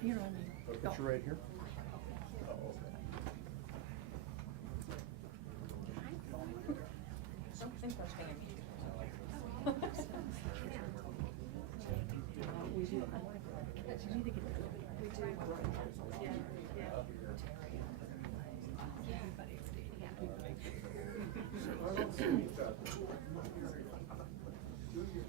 Here on me. Put you right here. We do. You need to get it. We do.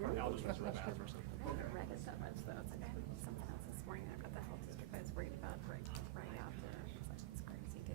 Yeah. I'll just mess with that for a second. Read it that much though. It's like something else this morning. I got the health district I was worried about right after. It's like it's a crazy day.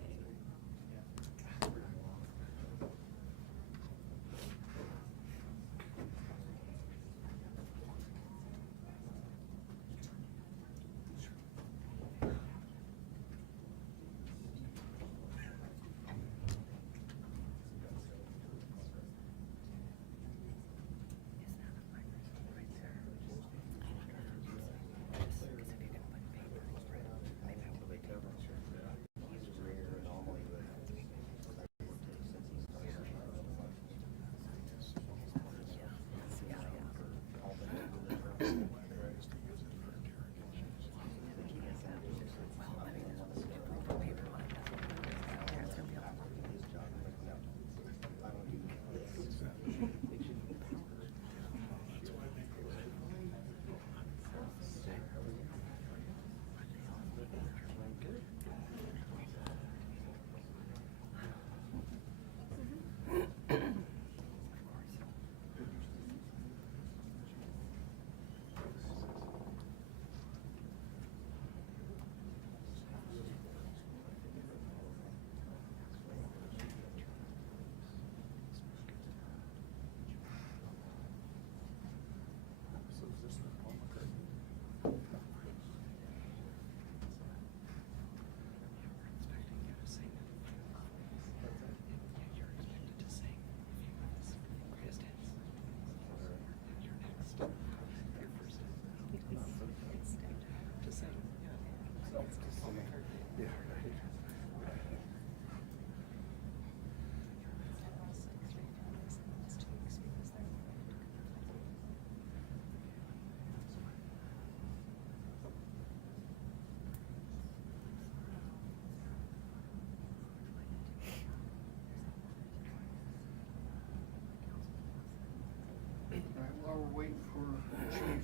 While we're waiting for the chief,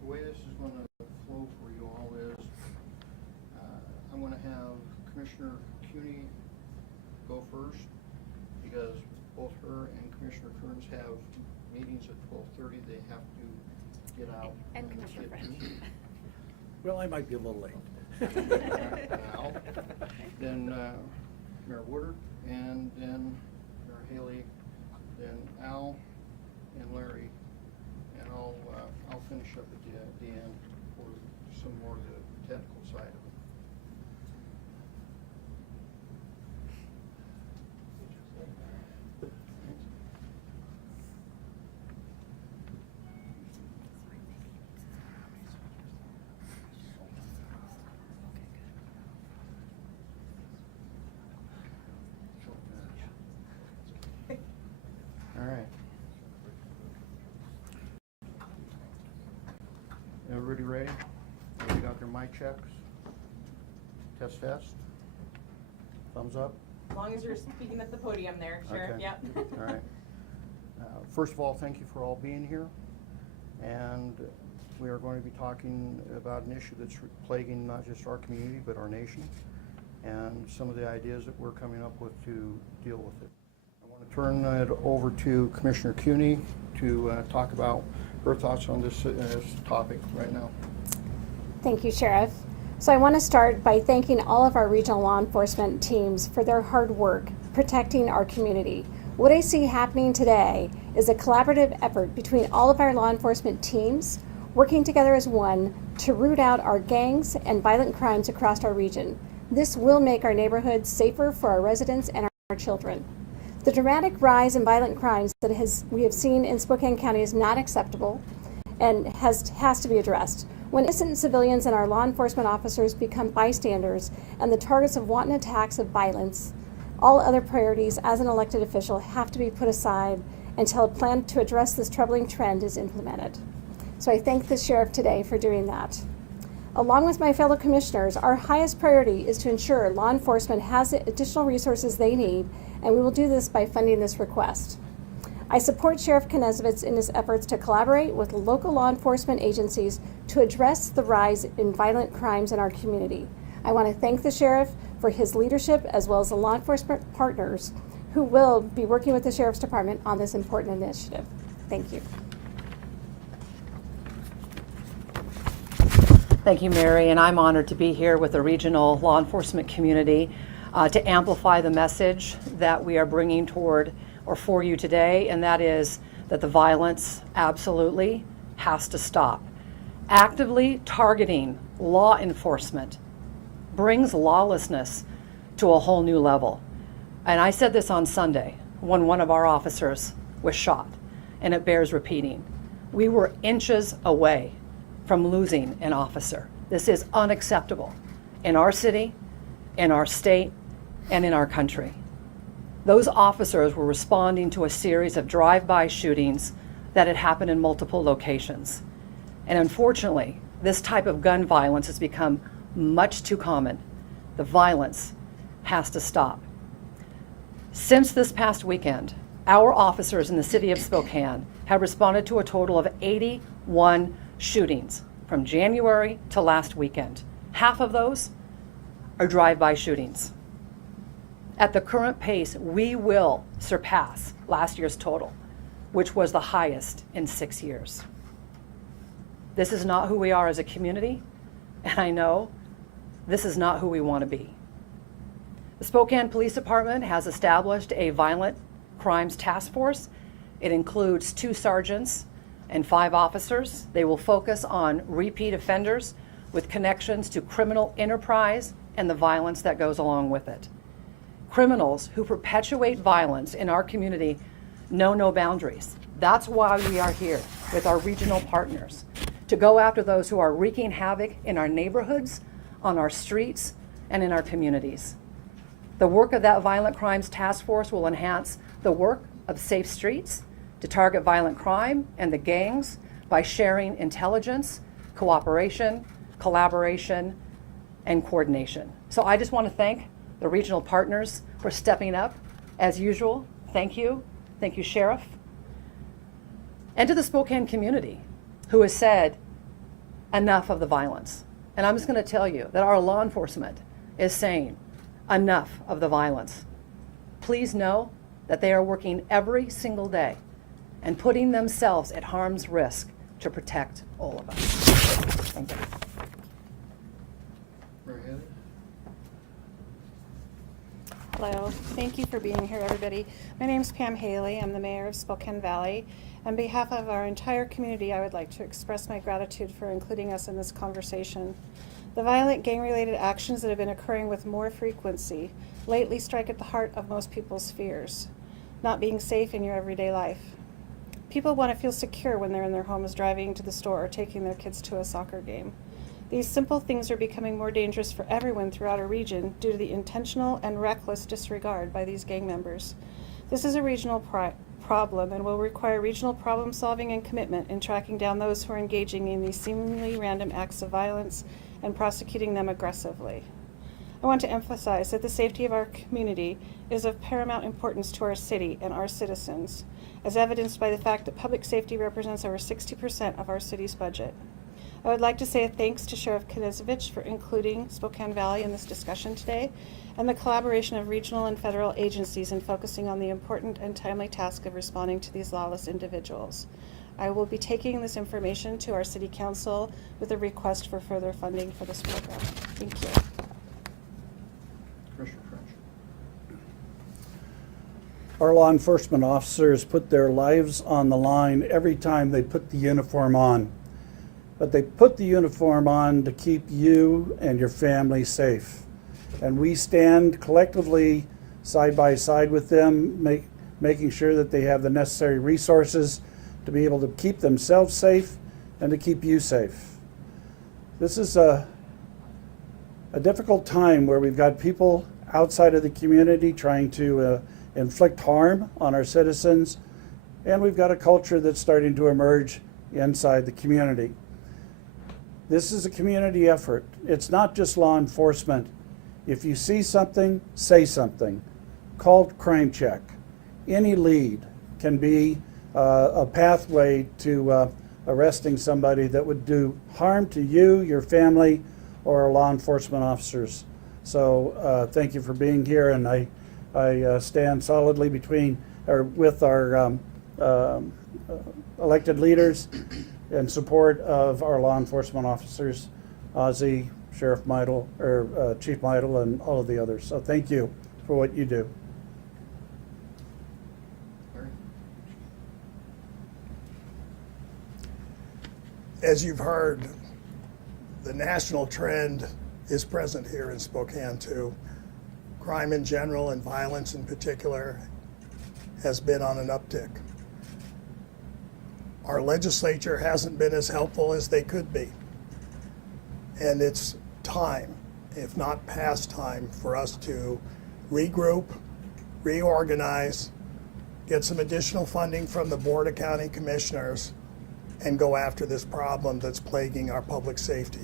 the way this is going to flow for you all is I'm going to have Commissioner Kuney go first because both her and Commissioner Kerns have meetings at 12:30. They have to get out. And Commissioner French. Well, I might be a little late. Al, then Mayor Woodward, and then Mayor Hayley, then Al and Larry, and I'll finish up at the end for some more of the technical side of it. All right. Everybody ready? Everybody got their mic checks? Test. Thumbs up? As long as you're speaking at the podium there, sure, Okay. yep. All right. First of all, thank you for all being here. And we are going to be talking about an issue that's plaguing not just our community, but our nation, and some of the ideas that we're coming up with to deal with it. I want to turn it over to Commissioner Kuney to talk about her thoughts on this topic right now. Thank you, Sheriff. So I want to start by thanking all of our regional law enforcement teams for their hard work protecting our community. What I see happening today is a collaborative effort between all of our law enforcement teams working together as one to root out our gangs and violent crimes across our region. This will make our neighborhoods safer for our residents and our children. The dramatic rise in violent crimes that we have seen in Spokane County is not acceptable and has to be addressed. When innocent civilians and our law enforcement officers become bystanders and the targets of wanton attacks of violence, all other priorities as an elected official have to be put aside until a plan to address this troubling trend is implemented. So I thank the sheriff today for doing that. Along with my fellow commissioners, our highest priority is to ensure law enforcement has the additional resources they need, and we will do this by funding this request. I support Sheriff Knezovich in his efforts to collaborate with local law enforcement agencies to address the rise in violent crimes in our community. I want to thank the sheriff for his leadership as well as the law enforcement partners who will be working with the Sheriff's Department on this important initiative. Thank you. Thank you, Mary, and I'm honored to be here with the regional law enforcement community to amplify the message that we are bringing toward or for you today, and that is that the violence absolutely has to stop. Actively targeting law enforcement brings lawlessness to a whole new level. And I said this on Sunday when one of our officers was shot, and it bears repeating. We were inches away from losing an officer. This is unacceptable in our city, in our state, and in our country. Those officers were responding to a series of drive-by shootings that had happened in multiple locations. And unfortunately, this type of gun violence has become much too common. The violence has to stop. Since this past weekend, our officers in the city of Spokane have responded to a total of 81 shootings from January to last weekend. Half of those are drive-by shootings. At the current pace, we will surpass last year's total, which was the highest in 6 years. This is not who we are as a community, and I know this is not who we want to be. The Spokane Police Department has established a violent crimes task force. It includes 2 sergeants and 5 officers. They will focus on repeat offenders with connections to criminal enterprise and the violence that goes along with it. Criminals who perpetuate violence in our community know no boundaries. That's why we are here with our regional partners, to go after those who are wreaking havoc in our neighborhoods, on our streets, and in our communities. The work of that Violent Crimes Task Force will enhance the work of Safe Streets to target violent crime and the gangs by sharing intelligence, cooperation, collaboration, and coordination. So I just want to thank the regional partners for stepping up as usual. Thank you. Thank you, Sheriff. And to the Spokane community who has said enough of the violence. And I'm just going to tell you that our law enforcement is saying enough of the violence. Please know that they are working every single day and putting themselves at harm's risk to protect all of us. Thank you. Hello, thank you for being here, everybody. My name is Pam Hayley. I'm the mayor of Spokane Valley. On behalf of our entire community, I would like to express my gratitude for including us in this conversation. The violent gang-related actions that have been occurring with more frequency lately strike at the heart of most people's fears, not being safe in your everyday life. People want to feel secure when they're in their homes, driving to the store, or taking their kids to a soccer game. These simple things are becoming more dangerous for everyone throughout our region due to the intentional and reckless disregard by these gang members. This is a regional problem and will require regional problem solving and commitment in tracking down those who are engaging in these seemingly random acts of violence and prosecuting them aggressively. I want to emphasize that the safety of our community is of paramount importance to our city and our citizens, as evidenced by the fact that public safety represents over 60% of our city's budget. I would like to say a thanks to Sheriff Knezovich for including Spokane Valley in this discussion today, and the collaboration of regional and federal agencies in focusing on the important and timely task of responding to these lawless individuals. I will be taking this information to our City Council with a request for further funding for this program. Thank you. Commissioner French. Our law enforcement officers put their lives on the line every time they put the uniform on. but they put the uniform on to keep you and your family safe. And we stand collectively side by side with them, making sure that they have the necessary resources to be able to keep themselves safe and to keep you safe. This is a difficult time where we've got people outside of the community trying to inflict harm on our citizens, and we've got a culture that's starting to emerge inside the community. This is a community effort. It's not just law enforcement. If you see something, say something. Call crime check. Any lead can be a pathway to arresting somebody that would do harm to you, your family, or law enforcement officers. So thank you for being here, and I stand solidly with our elected leaders in support of our law enforcement officers, Ozzie, Sheriff Meidel, or Chief Meidel, and all of the others. So thank you for what you do. As you've heard, the national trend is present here in Spokane too. Crime in general and violence in particular has been on an uptick. Our legislature hasn't been as helpful as they could be. And it's time, if not past time, for us to regroup, reorganize, get some additional funding from the Board of County Commissioners, and go after this problem that's plaguing our public safety.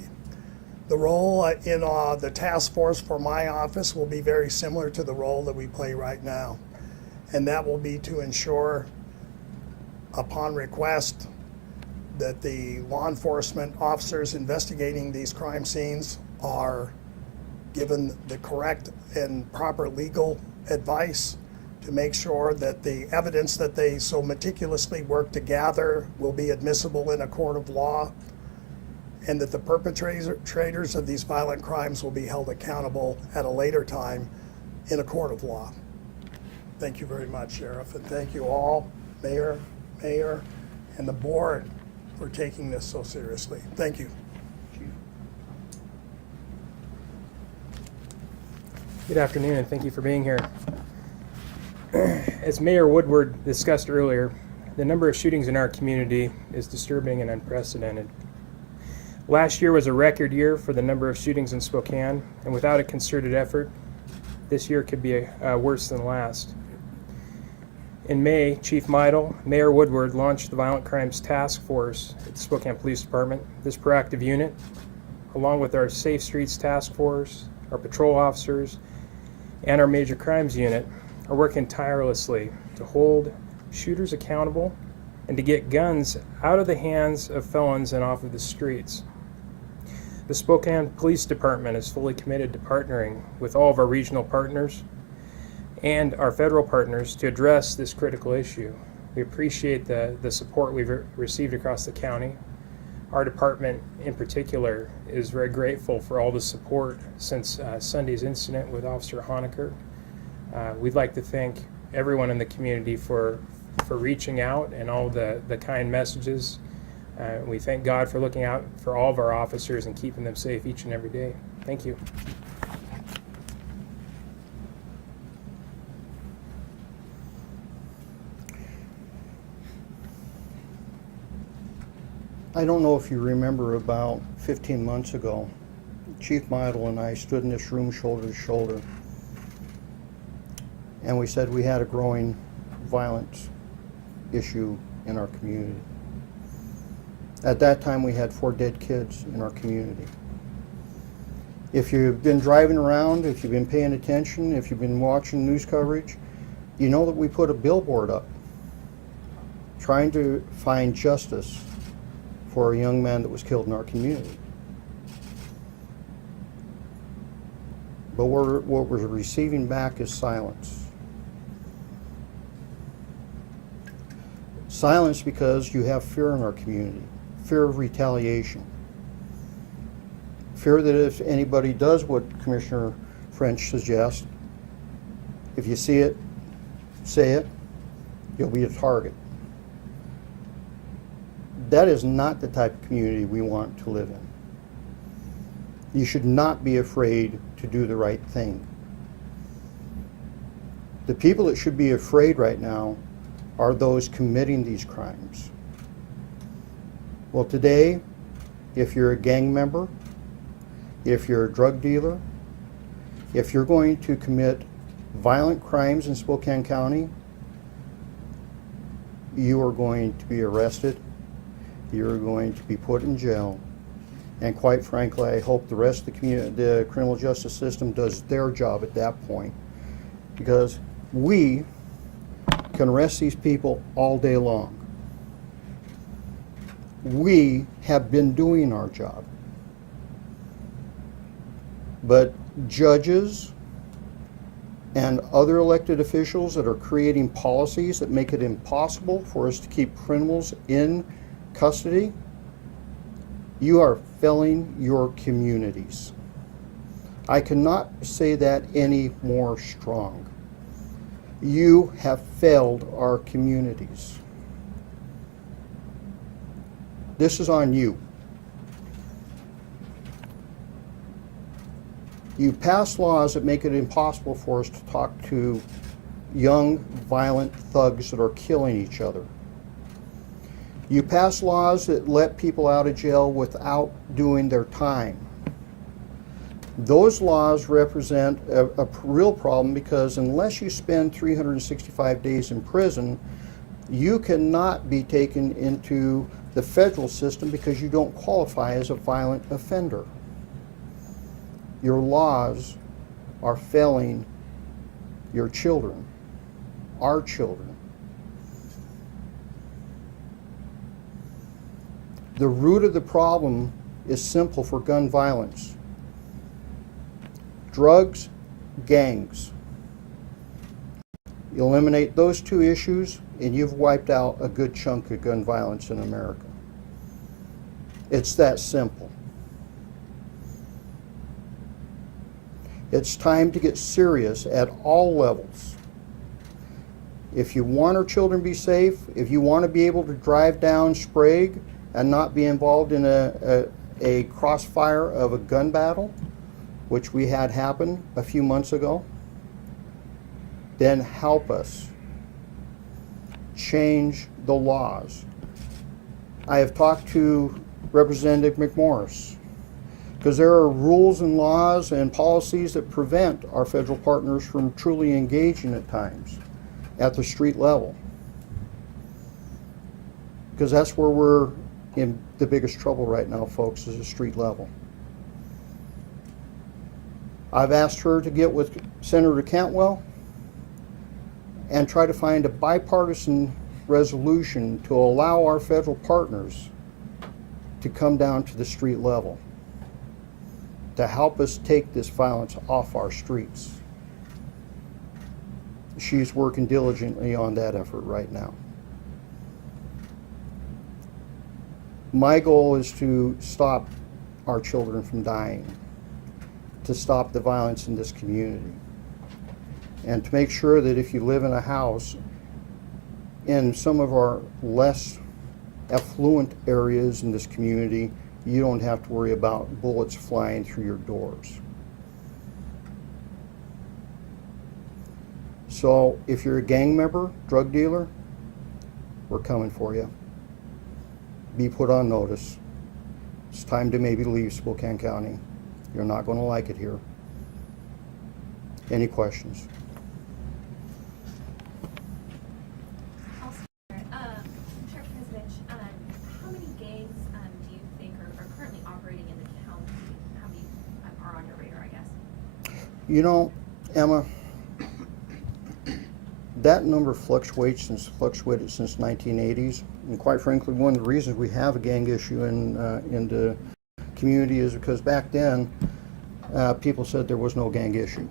The role in the task force for my office will be very similar to the role that we play right now. And that will be to ensure, upon request, that the law enforcement officers investigating these crime scenes are given the correct and proper legal advice to make sure that the evidence that they so meticulously work to gather will be admissible in a court of law, and that the perpetrators of these violent crimes will be held accountable at a later time in a court of law. Thank you very much, Sheriff, and thank you all, Mayor, and the board for taking this so seriously. Thank you. Good afternoon, and thank you for being here. As Mayor Woodward discussed earlier, the number of shootings in our community is disturbing and unprecedented. Last year was a record year for the number of shootings in Spokane, and without a concerted effort, this year could be worse than last. In May, Chief Meidel, Mayor Woodward launched the Violent Crimes Task Force at the Spokane Police Department. This proactive unit, along with our Safe Streets Task Force, our patrol officers, and our Major Crimes Unit, are working tirelessly to hold shooters accountable and to get guns out of the hands of felons and off of the streets. The Spokane Police Department is fully committed to partnering with all of our regional partners and our federal partners to address this critical issue. We appreciate the support we've received across the county. Our department in particular is very grateful for all the support since Sunday's incident with Officer Honecker. We'd like to thank everyone in the community for reaching out and all the kind messages. We thank God for looking out for all of our officers and keeping them safe each and every day. Thank you. I don't know if you remember, about 15 months ago, Chief Meidel and I stood in this room shoulder to shoulder, and we said we had a growing violence issue in our community. At that time, we had 4 dead kids in our community. If you've been driving around, if you've been paying attention, if you've been watching news coverage, you know that we put a billboard up trying to find justice for a young man that was killed in our community. But what we're receiving back is silence. Silence because you have fear in our community, fear of retaliation. Fear that if anybody does what Commissioner French suggests, if you see it, say it, you'll be a target. That is not the type of community we want to live in. You should not be afraid to do the right thing. The people that should be afraid right now are those committing these crimes. Well, today, if you're a gang member, if you're a drug dealer, if you're going to commit violent crimes in Spokane County, you are going to be arrested, you're going to be put in jail, and quite frankly, I hope the rest of the criminal justice system does their job at that point, because we can arrest these people all day long. We have been doing our job. But judges and other elected officials that are creating policies that make it impossible for us to keep criminals in custody, you are failing your communities. I cannot say that any more strong. You have failed our communities. This is on you. You pass laws that make it impossible for us to talk to young, violent thugs that are killing each other. You pass laws that let people out of jail without doing their time. Those laws represent a real problem, because unless you spend 365 days in prison, you cannot be taken into the federal system because you don't qualify as a violent offender. Your laws are failing your children, our children. The root of the problem is simple for gun violence. Drugs, gangs. You eliminate those two issues and you've wiped out a good chunk of gun violence in America. It's that simple. It's time to get serious at all levels. If you want our children to be safe, if you want to be able to drive down Sprague and not be involved in a crossfire of a gun battle, which we had happen a few months ago, then help us change the laws. I have talked to Representative McMorris, because there are rules and laws and policies that prevent our federal partners from truly engaging at times at the street level. Because that's where we're in the biggest trouble right now, folks, is the street level. I've asked her to get with Senator Cantwell and try to find a bipartisan resolution to allow our federal partners to come down to the street level, to help us take this violence off our streets. She's working diligently on that effort right now. My goal is to stop our children from dying, to stop the violence in this community, and to make sure that if you live in a house in some of our less affluent areas in this community, you don't have to worry about bullets flying through your doors. So if you're a gang member, drug dealer, we're coming for you. Be put on notice. It's time to maybe leave Spokane County. You're not going to like it here. Any questions? Sheriff Knezovich, how many gangs do you think are currently operating in the county? How many are on your radar, I guess? You know, Emma, that number fluctuated since 1980s, and quite frankly, one of the reasons we have a gang issue in the community is because back then people said there was no gang issue.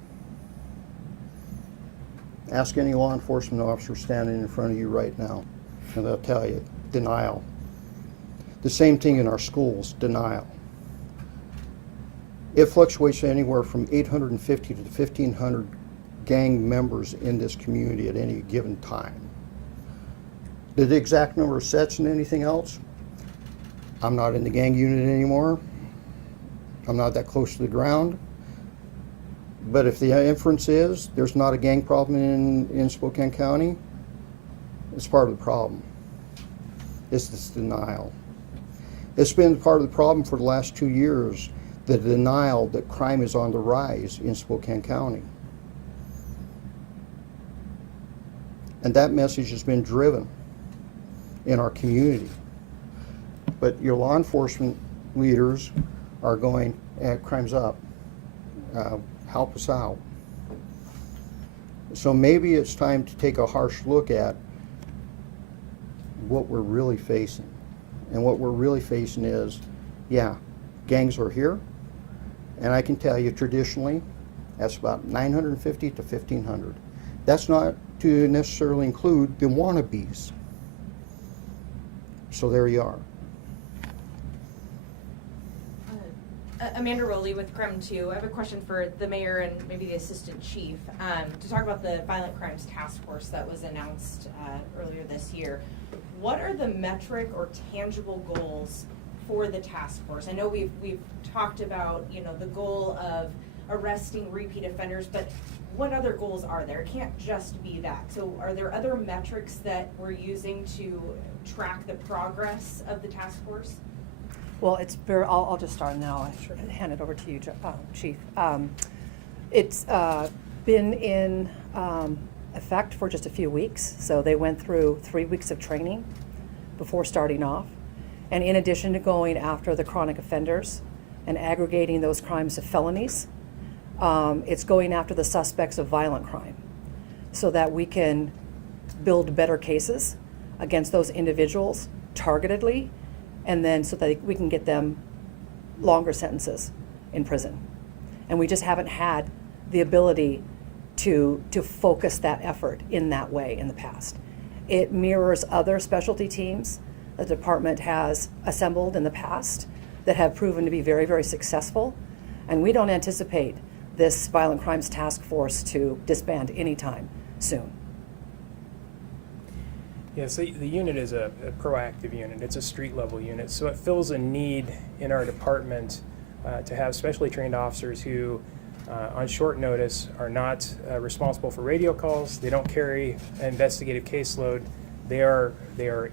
Ask any law enforcement officer standing in front of you right now, and they'll tell you, denial. The same thing in our schools, denial. It fluctuates anywhere from 850 to 1,500 gang members in this community at any given time. The exact number of sets and anything else, I'm not in the gang unit anymore. I'm not that close to the ground. But if the inference is there's not a gang problem in Spokane County, it's part of the problem. It's this denial. It's been part of the problem for the last 2 years, the denial that crime is on the rise in Spokane County. And that message has been driven in our community. But your law enforcement leaders are going, crime's up, help us out. So maybe it's time to take a harsh look at what we're really facing. And what we're really facing is, yeah, gangs are here. And I can tell you traditionally, that's about 950 to 1,500. That's not to necessarily include the wannabes. So there you are. Amanda Rowley with KREM 2. I have a question for the mayor and maybe the assistant chief to talk about the Violent Crimes Task Force that was announced earlier this year. What are the metric or tangible goals for the task force? I know we've talked about, you know, the goal of arresting repeat offenders, but what other goals are there? It can't just be that. So are there other metrics that we're using to track the progress of the task force? Well, it's very, I'll just start and then I'll hand it over to you, Chief. It's been in effect for just a few weeks. So they went through 3 weeks of training before starting off. And in addition to going after the chronic offenders and aggregating those crimes to felonies, it's going after the suspects of violent crime so that we can build better cases against those individuals targetedly, and then so that we can get them longer sentences in prison. And we just haven't had the ability to focus that effort in that way in the past. It mirrors other specialty teams the department has assembled in the past that have proven to be very, very successful. And we don't anticipate this Violent Crimes Task Force to disband anytime soon. Yes, the unit is a proactive unit. It's a street level unit, so it fills a need in our department to have specially trained officers who, on short notice, are not responsible for radio calls. They don't carry an investigative caseload. They are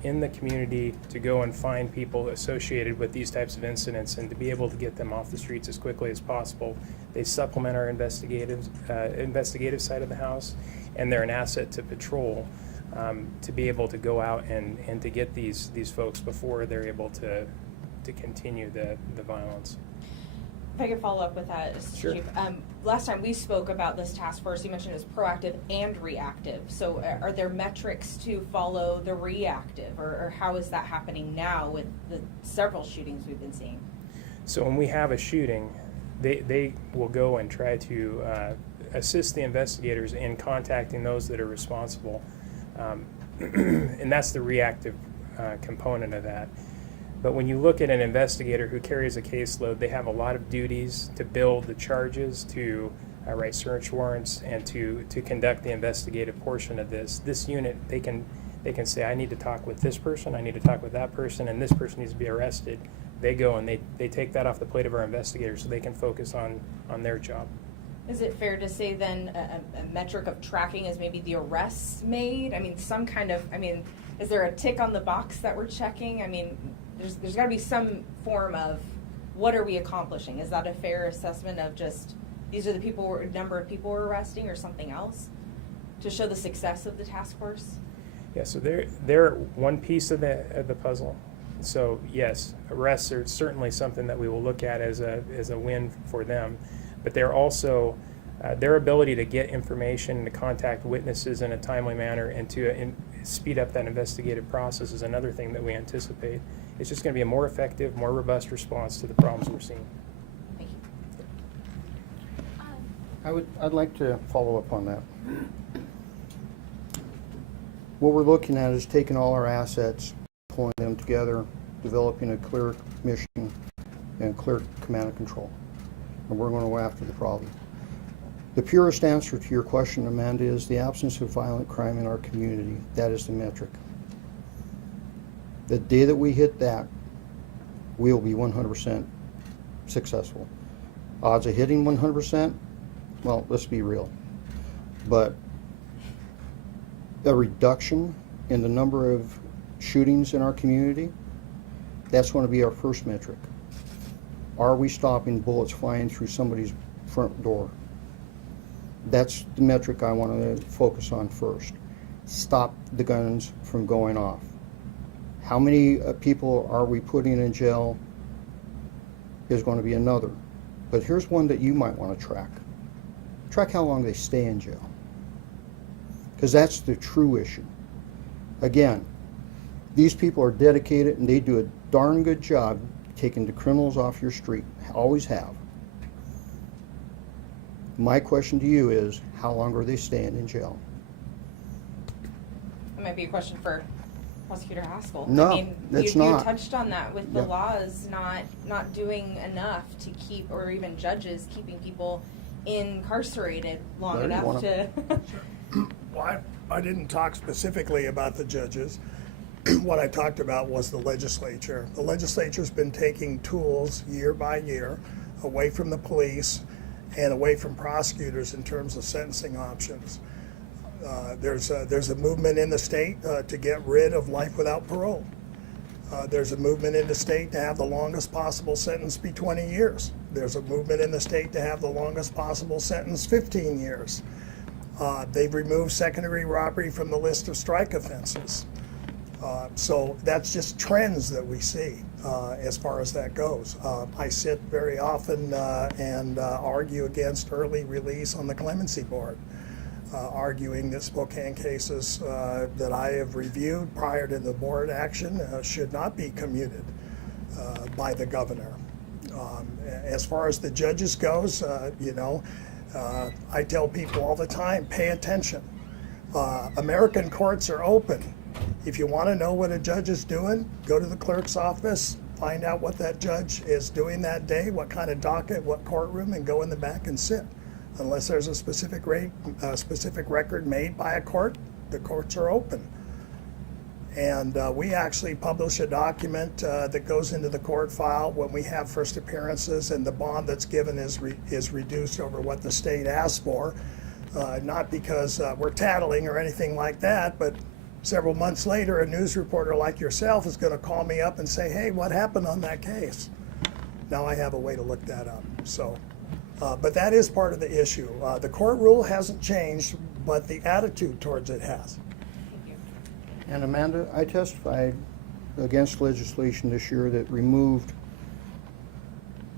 in the community to go and find people associated with these types of incidents and to be able to get them off the streets as quickly as possible. They supplement our investigative side of the house, and they're an asset to patrol. To be able to go out and to get these folks before they're able to continue the violence. If I could follow up with that, Sure. Chief. Last time we spoke about this task force, you mentioned it was proactive and reactive. So are there metrics to follow the reactive, or how is that happening now with the several shootings we've been seeing? So when we have a shooting, they will go and try to assist the investigators in contacting those that are responsible. And that's the reactive component of that. But when you look at an investigator who carries a caseload, they have a lot of duties to build the charges, to write search warrants, and to conduct the investigative portion of this. This unit, they can say, I need to talk with this person, I need to talk with that person, and this person needs to be arrested. They go and they take that off the plate of our investigators so they can focus on their job. Is it fair to say then a metric of tracking is maybe the arrests made? I mean, some kind of, is there a tick on the box that we're checking? I mean, there's got to be some form of what are we accomplishing? Is that a fair assessment of just these are the number of people we're arresting, or something else to show the success of the task force? Yeah, so they're one piece of the puzzle. So yes, arrests are certainly something that we will look at as a win for them, but they're also their ability to get information and to contact witnesses in a timely manner and to speed up that investigative process is another thing that we anticipate. It's just going to be a more effective, more robust response to the problems we're seeing. Thank you. I'd like to follow up on that. What we're looking at is taking all our assets, pulling them together, developing a clear mission and clear command and control. And we're going to go after the problem. The purest answer to your question, Amanda, is the absence of violent crime in our community. That is the metric. The day that we hit that, we'll be 100% successful. Odds of hitting 100%, well, let's be real. But a reduction in the number of shootings in our community, that's going to be our first metric. Are we stopping bullets flying through somebody's front door? That's the metric I want to focus on first. Stop the guns from going off. How many people are we putting in jail is going to be another. But here's one that you might want to track. Track how long they stay in jail. Because that's the true issue. Again, these people are dedicated and they do a darn good job taking the criminals off your street. Always have. My question to you is, how long are they staying in jail? That might be a question for Prosecutor Haskell. No, I mean, it's you not. touched on that with the Yeah. laws not doing enough to keep, or even judges keeping people incarcerated long Larry, you enough wanna- to. Well, I didn't talk specifically about the judges. What I talked about was the legislature. The legislature's been taking tools year by year away from the police and away from prosecutors in terms of sentencing options. There's a movement in the state to get rid of life without parole. There's a movement in the state to have the longest possible sentence be 20 years. There's a movement in the state to have the longest possible sentence 15 years. They've removed secondary robbery from the list of strike offenses. So that's just trends that we see as far as that goes. I sit very often and argue against early release on the clemency board, arguing that Spokane cases that I have reviewed prior to the board action should not be commuted by the governor. As far as the judges goes, I tell people all the time, pay attention. American courts are open. If you want to know what a judge is doing, go to the clerk's office, find out what that judge is doing that day, what kind of docket, what courtroom, and go in the back and sit. Unless there's a specific record made by a court, the courts are open. And we actually publish a document that goes into the court file when we have first appearances, and the bond that's given is reduced over what the state asked for. Not because we're tattling or anything like that, but several months later, a news reporter like yourself is going to call me up and say, hey, what happened on that case? Now I have a way to look that up. So, but that is part of the issue. The court rule hasn't changed, but the attitude towards it has. And Amanda, I testified against legislation this year that removed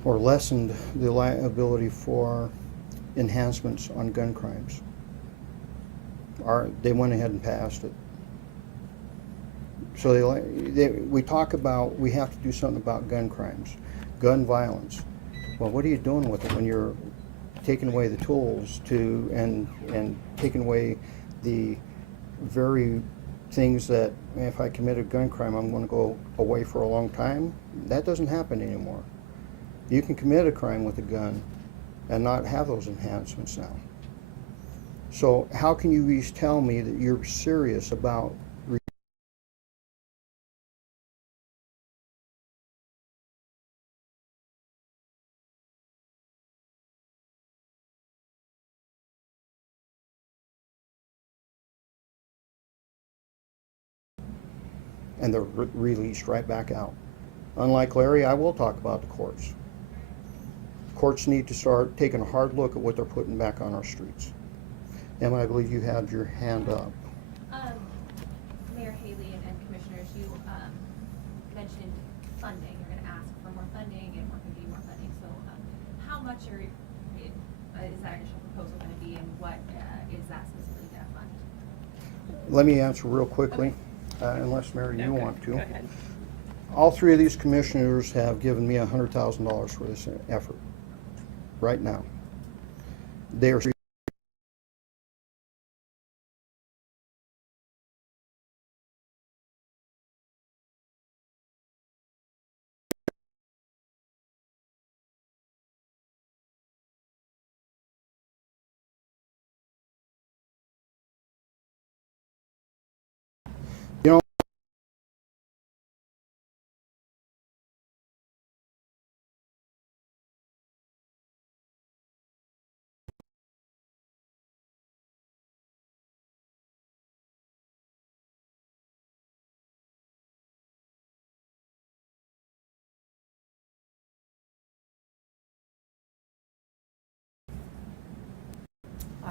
or lessened the liability for enhancements on gun crimes. They went ahead and passed it. So we talk about we have to do something about gun crimes, gun violence. Well, what are you doing with it when you're taking away the tools and taking away the very things that if I commit a gun crime, I'm going to go away for a long time? That doesn't happen anymore. You can commit a crime with a gun and not have those enhancements now. So how can you tell me that you're serious about and they're released right back out? Unlike Larry, I will talk about the courts. Courts need to start taking a hard look at what they're putting back on our streets. Emma, I believe you had your hand up. Mayor Hayley and Commissioners, you mentioned funding. You're going to ask for more funding and we're going to need more funding. So how much is that initial proposal going to be, and what is that specifically going to fund? Let me answer real quickly, unless Mary you want to. Go ahead. All three of these commissioners have given me $100,000 for this effort right now. They are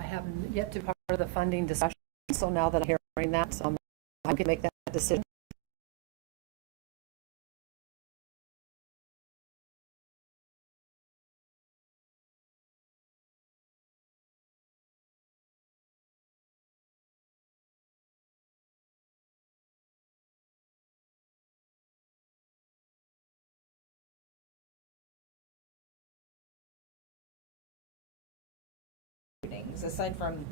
haven't yet to be part of the funding discussion, so now that I'm hearing that, I can make that decision. Shootings, aside from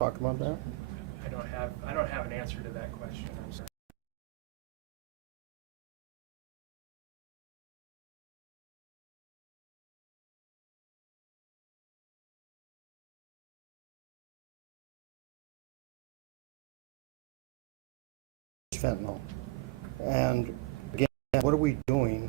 Talk about that? I don't have an answer to that question, I'm sorry. Fentanyl. And again, what are we doing